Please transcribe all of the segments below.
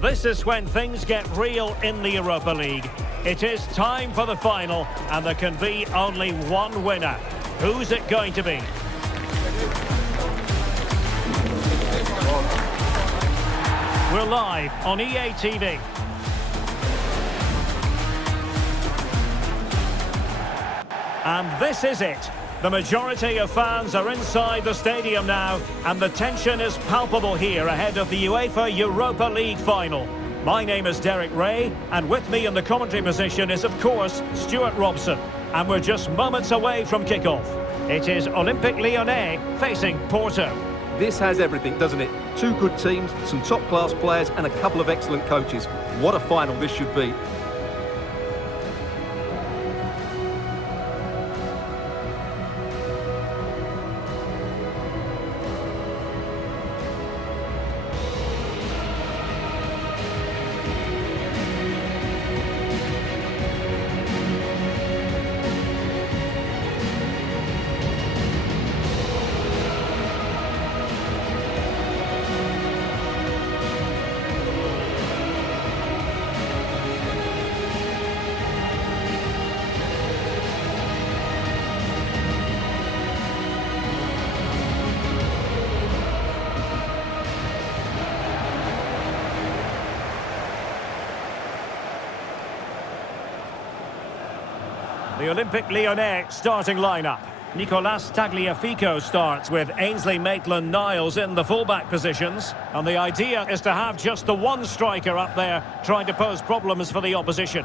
This is when things get real in the Europa League. It is time for the final, and there can be only one winner. Who's it going to be? We're live on EA TV. And this is it. The majority of fans are inside the stadium now, and the tension is palpable here ahead of the UEFA Europa League Final. My name is Derek Ray, and with me in the commentary position is, of course, Stuart Robson. And we're just moments away from kickoff. It is Olympique Lyonnais facing Porto. This has everything, doesn't it? Two good teams, some top-class players, and a couple of excellent coaches. What a final this should be. The Olympique Lyonnais starting lineup. Nicolas Tagliafico starts with Ainsley Maitland-Niles in the fullback positions. And the idea is to have just the one striker up there trying to pose problems for the opposition.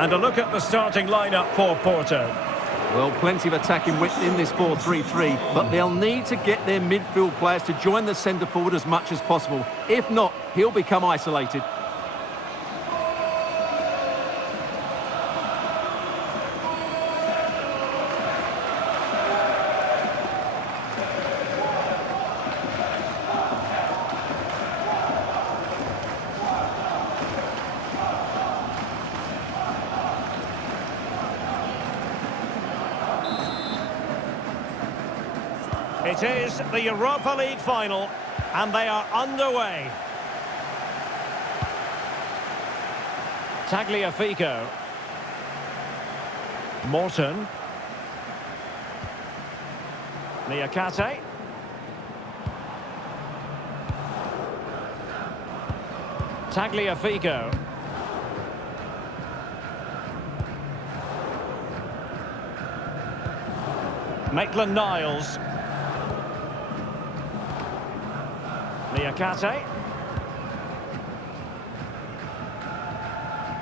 And a look at the starting lineup for Porto. Well, plenty of attacking width in this 4-3-3, but they'll need to get their midfield players to join the centre forward as much as possible. If not, he'll become isolated. It is the Europa League Final, and they are underway. Tagliafico. Morton. Niakate. Tagliafico. Maitland-Niles. Niakate.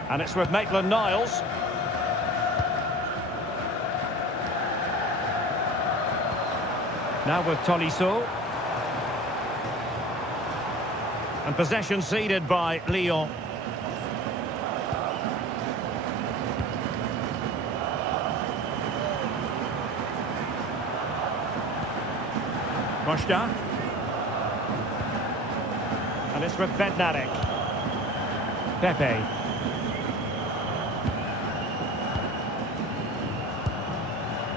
And it's with Maitland-Niles. Now with Tolisso. And possession ceded by Lyon. Costa. And it's with Bednarik. Pepe.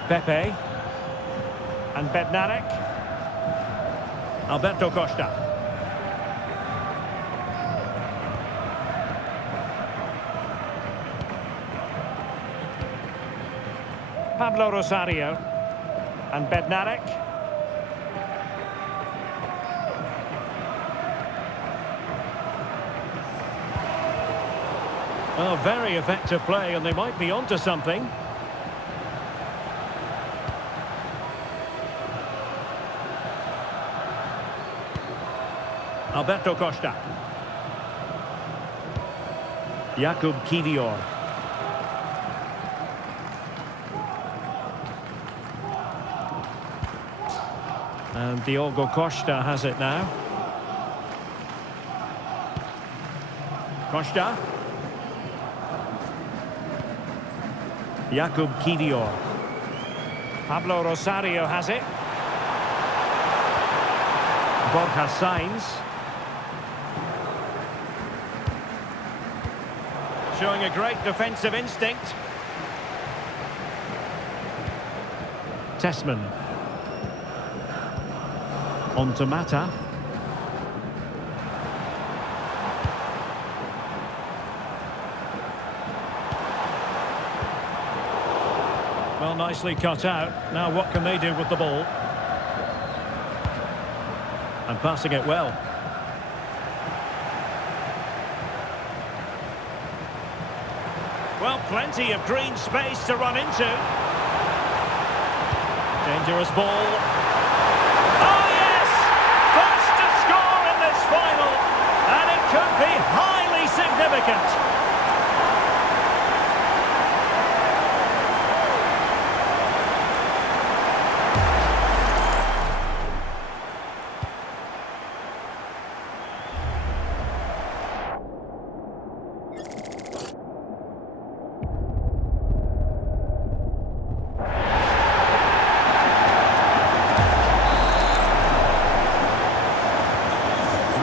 Pepe. And Bednarik. Alberto Costa. Pablo Rosario. And Bednarik. Oh, very effective play, and they might be onto something. Alberto Costa. Jakub Kiwior. And Diogo Costa has it now. Costa. Jakub Kiwior. Pablo Rosario has it. Borja Sainz. Showing a great defensive instinct. Tessman. On to Mata. Well, nicely cut out. Now what can they do with the ball? And passing it well. Well, plenty of green space to run into. Dangerous ball. Oh, yes! First to score in this final. And it could be highly significant.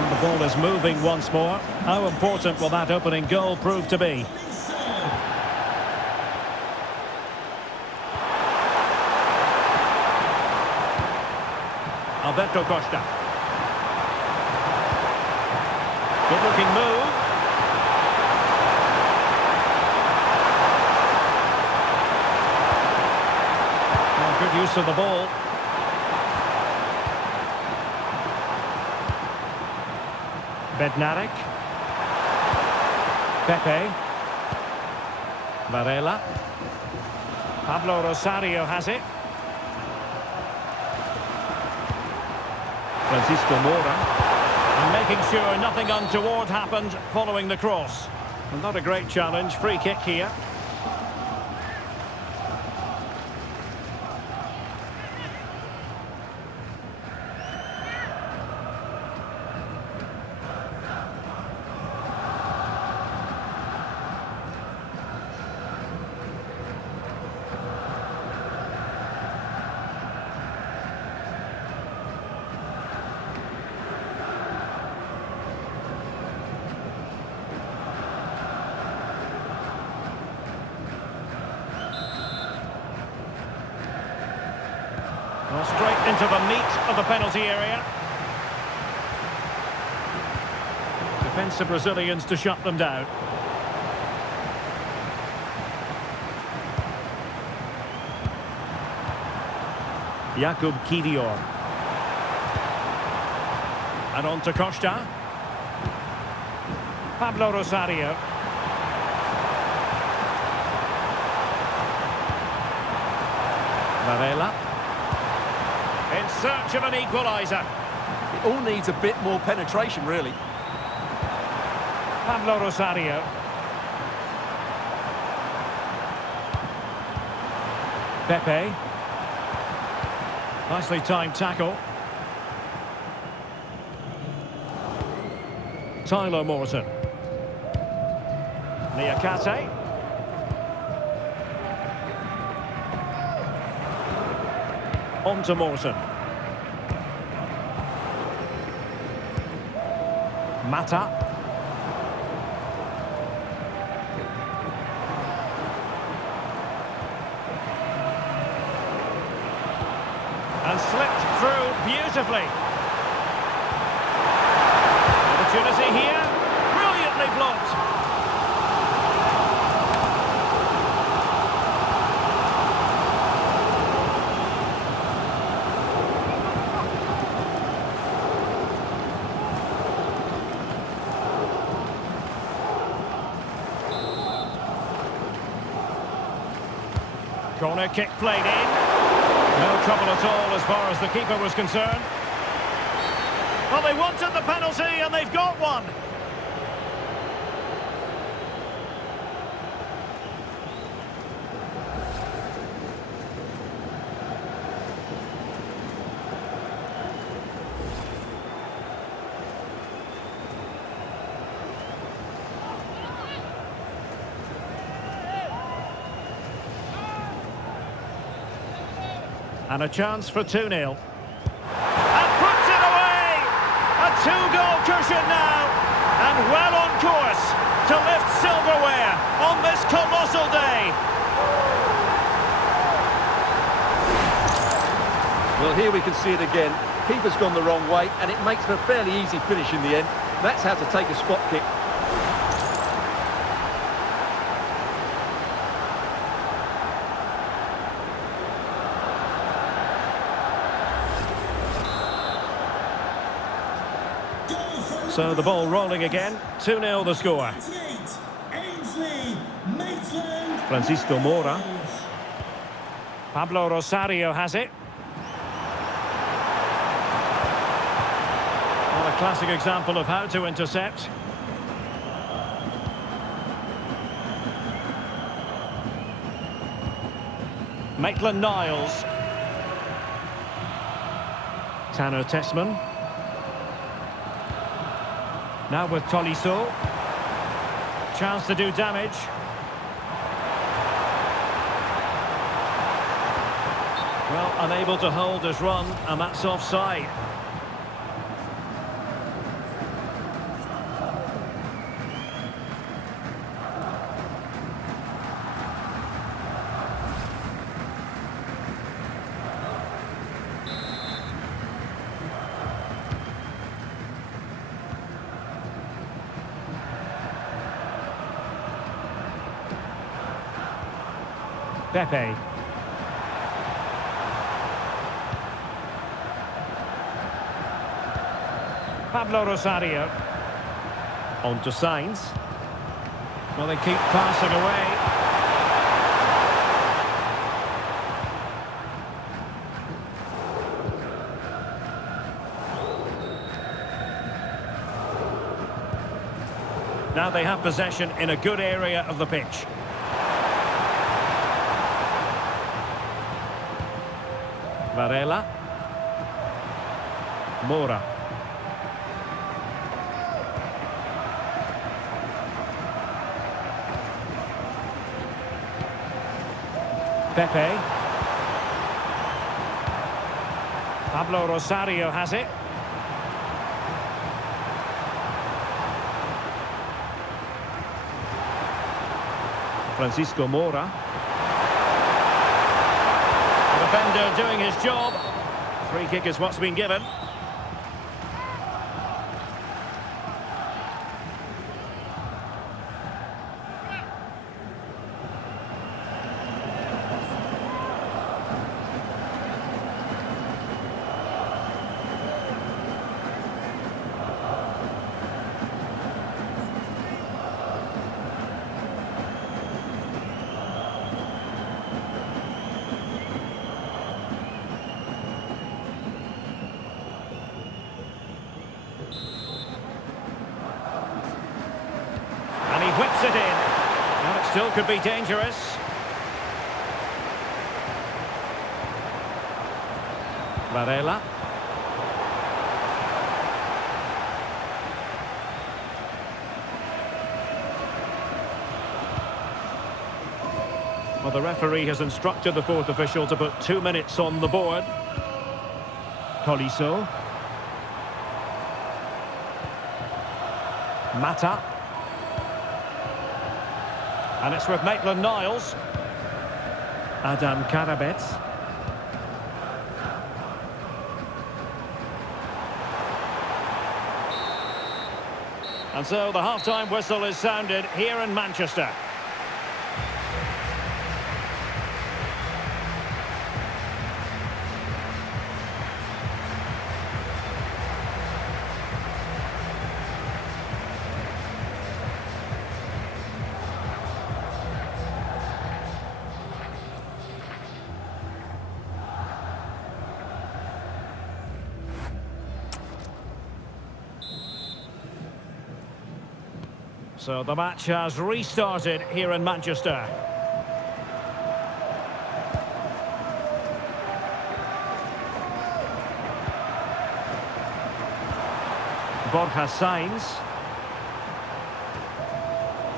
The ball is moving once more. How important will that opening goal prove to be? Alberto Costa. Good looking move. Oh, good use of the ball. Bednarek. Pepe. Varela. Pablo Rosario has it. Francisco Mora. And making sure nothing untoward happened following the cross. And not a great challenge. Free kick here. Well, straight into the meat of the penalty area. Defensive Brazilians to shut them down. Jakub Kiwior. And on to Costa. Pablo Rosario. Varela. In search of an equaliser. It all needs a bit more penetration, really. Pablo Rosario. Pepe. Nicely timed tackle. Tyler Morton. Niakate. On to Morton. Mata. And slipped through beautifully. Opportunity here. Brilliantly blocked. Corner kick played in. No trouble at all as far as the keeper was concerned. Well, they wanted the penalty and they've got one. And a chance for 2-0. And puts it away! A 2-goal cushion now. And well on course to lift silverware on this colossal day. Well, here we can see it again. Keeper's gone the wrong way, and it makes for a fairly easy finish in the end. That's how to take a spot kick. So the ball rolling again. 2-0 the score. Francisco Moura. Pablo Rosario has it. Well, a classic example of how to intercept. Maitland-Niles. Tanner Tessman. Now with Tolisso. Chance to do damage. Well, unable to hold his run, and that's offside. Pepe. Pablo Rosario. On to Sainz. Well, they keep passing away. Now they have possession in a good area of the pitch. Varela. Moura. Pepe. Pablo Rosario has it. Francisco Moura. The defender doing his job. Free kick is what's been given. Whips it in. Well, it still could be dangerous. Varela. Well, the referee has instructed the fourth official to put 2 minutes on the board. Tolisso. Mata. And it's with Maitland-Niles. Adam Karabets. And so the half-time whistle is sounded here in Manchester. So the match has restarted here in Manchester. Borja Sainz.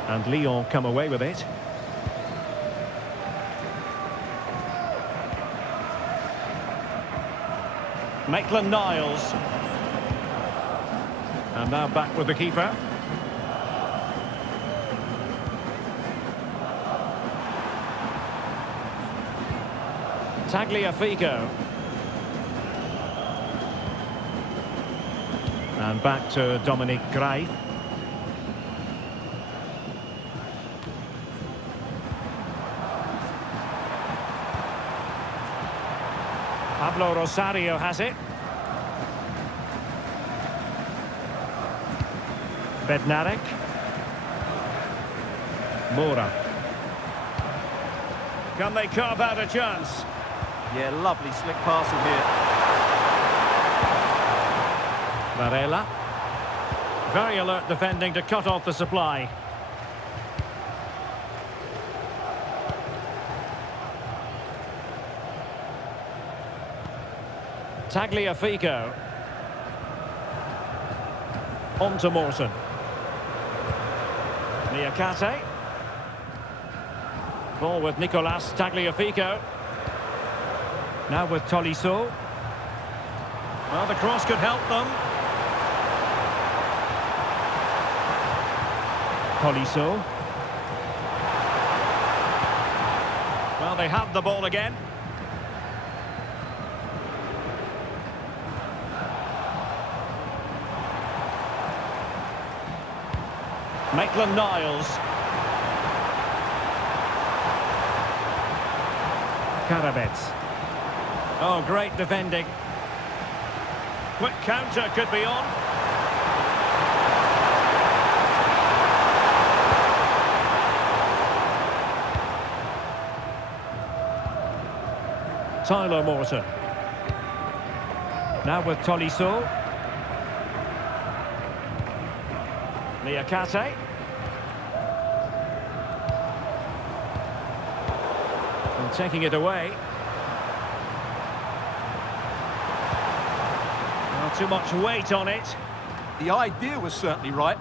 And Lyon come away with it. Maitland-Niles. And now back with the keeper. Tagliafico. And back to Dominic Gray. Pablo Rosario has it. Bednarek. Moura. Can they carve out a chance? Yeah, lovely slick passing here. Varela. Very alert defending to cut off the supply. Tagliafico. On to Morton. Niakate. Ball with Nicolas Tagliafico. Now with Tolisso. Well, the cross could help them. Tolisso. Well, they have the ball again. Maitland-Niles. Karabets. Oh, great defending. Quick counter could be on. Tyler Morton. Now with Tolisso. Niakate. And taking it away. Not too much weight on it. The idea was certainly right.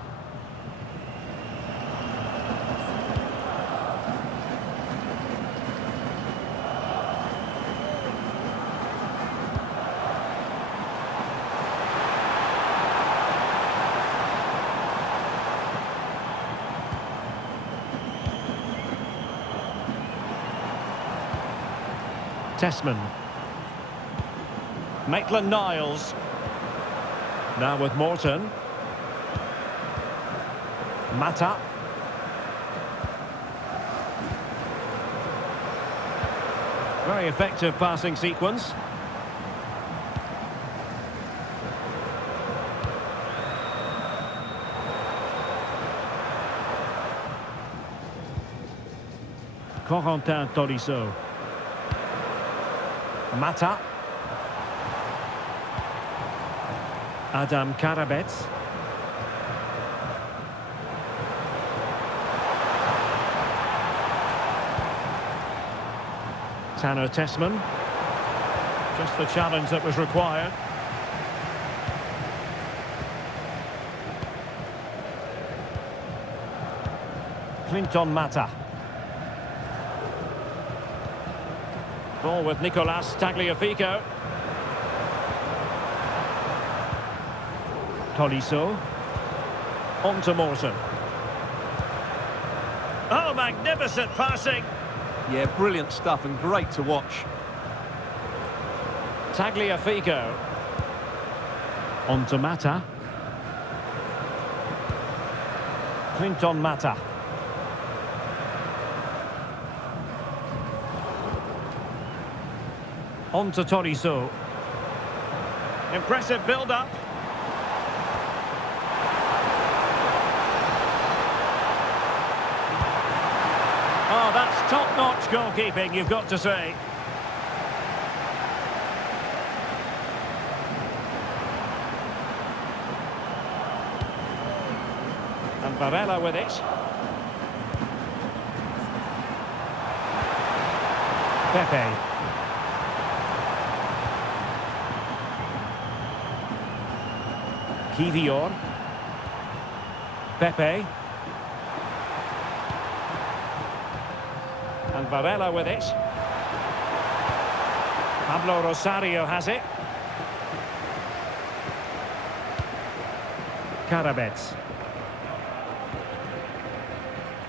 Tessman. Maitland-Niles. Now with Morton. Mata. Very effective passing sequence. Corentin Tolisso. Mata. Adam Karabets. Tanner Tessman. Just the challenge that was required. Clinton Mata. Ball with Nicolas Tagliafico. Tolisso. On to Morton. Oh, magnificent passing. Yeah, brilliant stuff and great to watch. Tagliafico. On to Mata. Clinton Mata. On to Tolisso. Impressive build-up. Oh, that's top-notch goalkeeping, you've got to say. And Varela with it. Pepe. Kivior. Pepe. And Varela with it. Pablo Rosario has it. Karabets.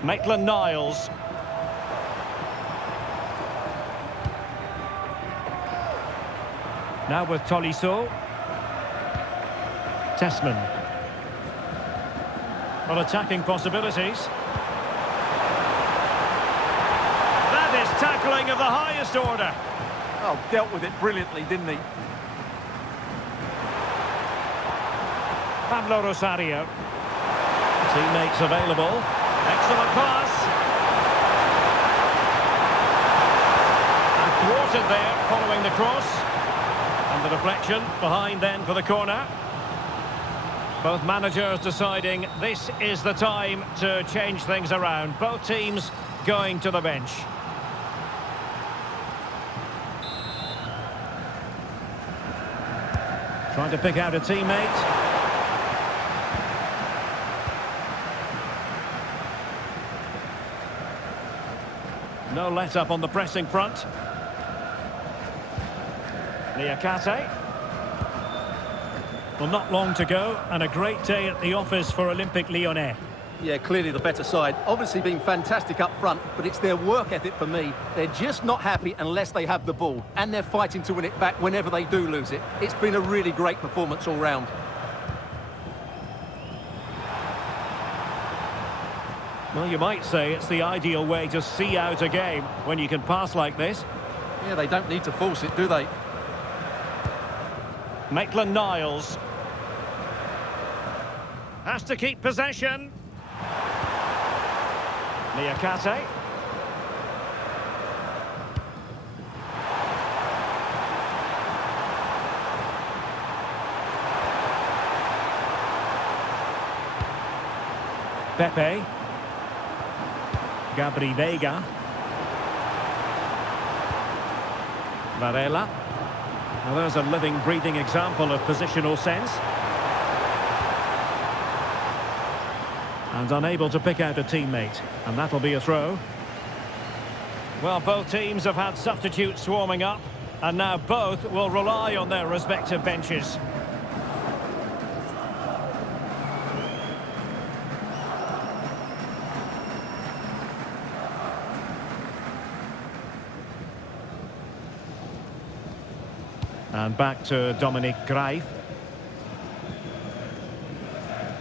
Maitland-Niles. Now with Tolisso. Tessman. Well, attacking possibilities. That is tackling of the highest order. Oh, dealt with it brilliantly, didn't he? Pablo Rosario. Teammates available. Excellent pass. And thwarted there following the cross. And the deflection behind then for the corner. Both managers deciding this is the time to change things around. Both teams going to the bench. Trying to pick out a teammate. No let-up on the pressing front. Niakate. Well, not long to go, and a great day at the office for Olympique Lyonnais. Yeah, clearly the better side. Obviously been fantastic up front, but it's their work ethic for me. They're just not happy unless they have the ball, and they're fighting to win it back whenever they do lose it. It's been a really great performance all round. Well, you might say it's the ideal way to see out a game when you can pass like this. Yeah, they don't need to force it, do they? Maitland-Niles. Has to keep possession. Niakate. Pepe. Gabri Veiga. Varela. Now there's a living, breathing example of positional sense. And unable to pick out a teammate. And that'll be a throw. Well, both teams have had substitutes swarming up. And now both will rely on their respective benches. And back to Dominic Greif.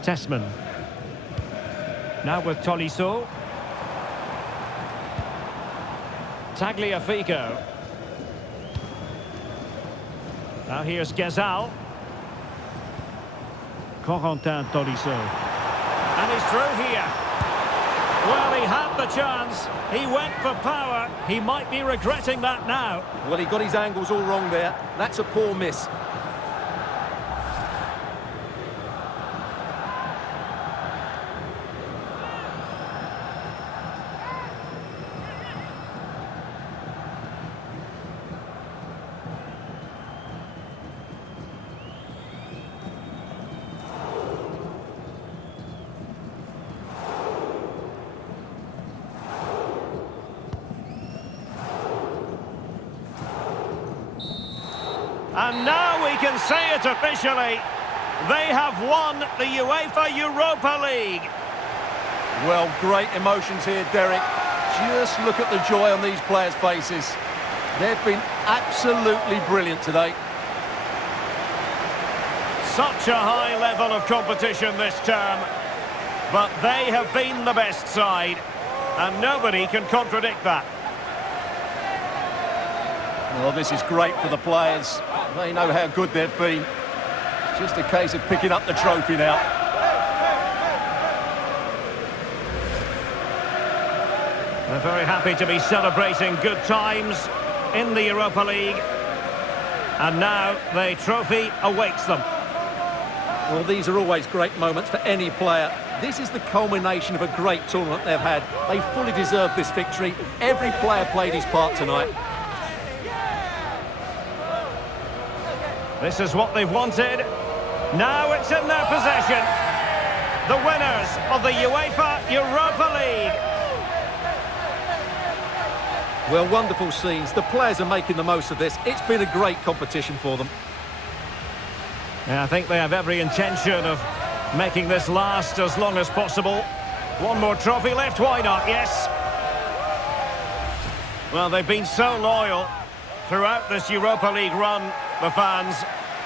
Tessman. Now with Tolisso. Tagliafico. Now here's Gazal. Corentin Tolisso. And he's through here. Well, he had the chance. He went for power. He might be regretting that now. Well, he got his angles all wrong there. That's a poor miss. And now we can say it officially. They have won the UEFA Europa League. Well, great emotions here, Derek. Just look at the joy on these players' faces. They've been absolutely brilliant today. Such a high level of competition this term. But they have been the best side. And nobody can contradict that. Well, this is great for the players. They know how good they've been. Just a case of picking up the trophy now. They're very happy to be celebrating good times in the Europa League. And now the trophy awaits them. Well, these are always great moments for any player. This is the culmination of a great tournament they've had. They fully deserve this victory. Every player played his part tonight. This is what they've wanted. Now it's in their possession. The winners of the UEFA Europa League. Well, wonderful scenes. The players are making the most of this. It's been a great competition for them. Yeah, I think they have every intention of Making this last as long as possible. One more trophy left, why not? Yes. Well, they've been so loyal throughout this Europa League run, the fans,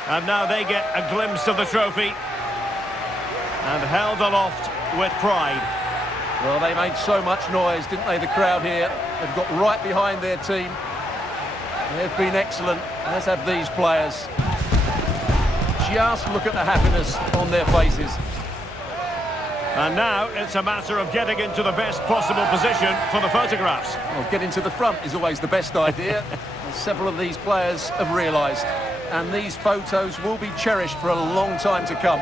and now they get a glimpse of the trophy and held aloft with pride. Well, they made so much noise, didn't they, the crowd here? They've got right behind their team. They've been excellent, as have these players. Just look at the happiness on their faces. And now it's a matter of getting into the best possible position for the photographs. Well, getting to the front is always the best idea. Several of these players have realised. And these photos will be cherished for a long time to come.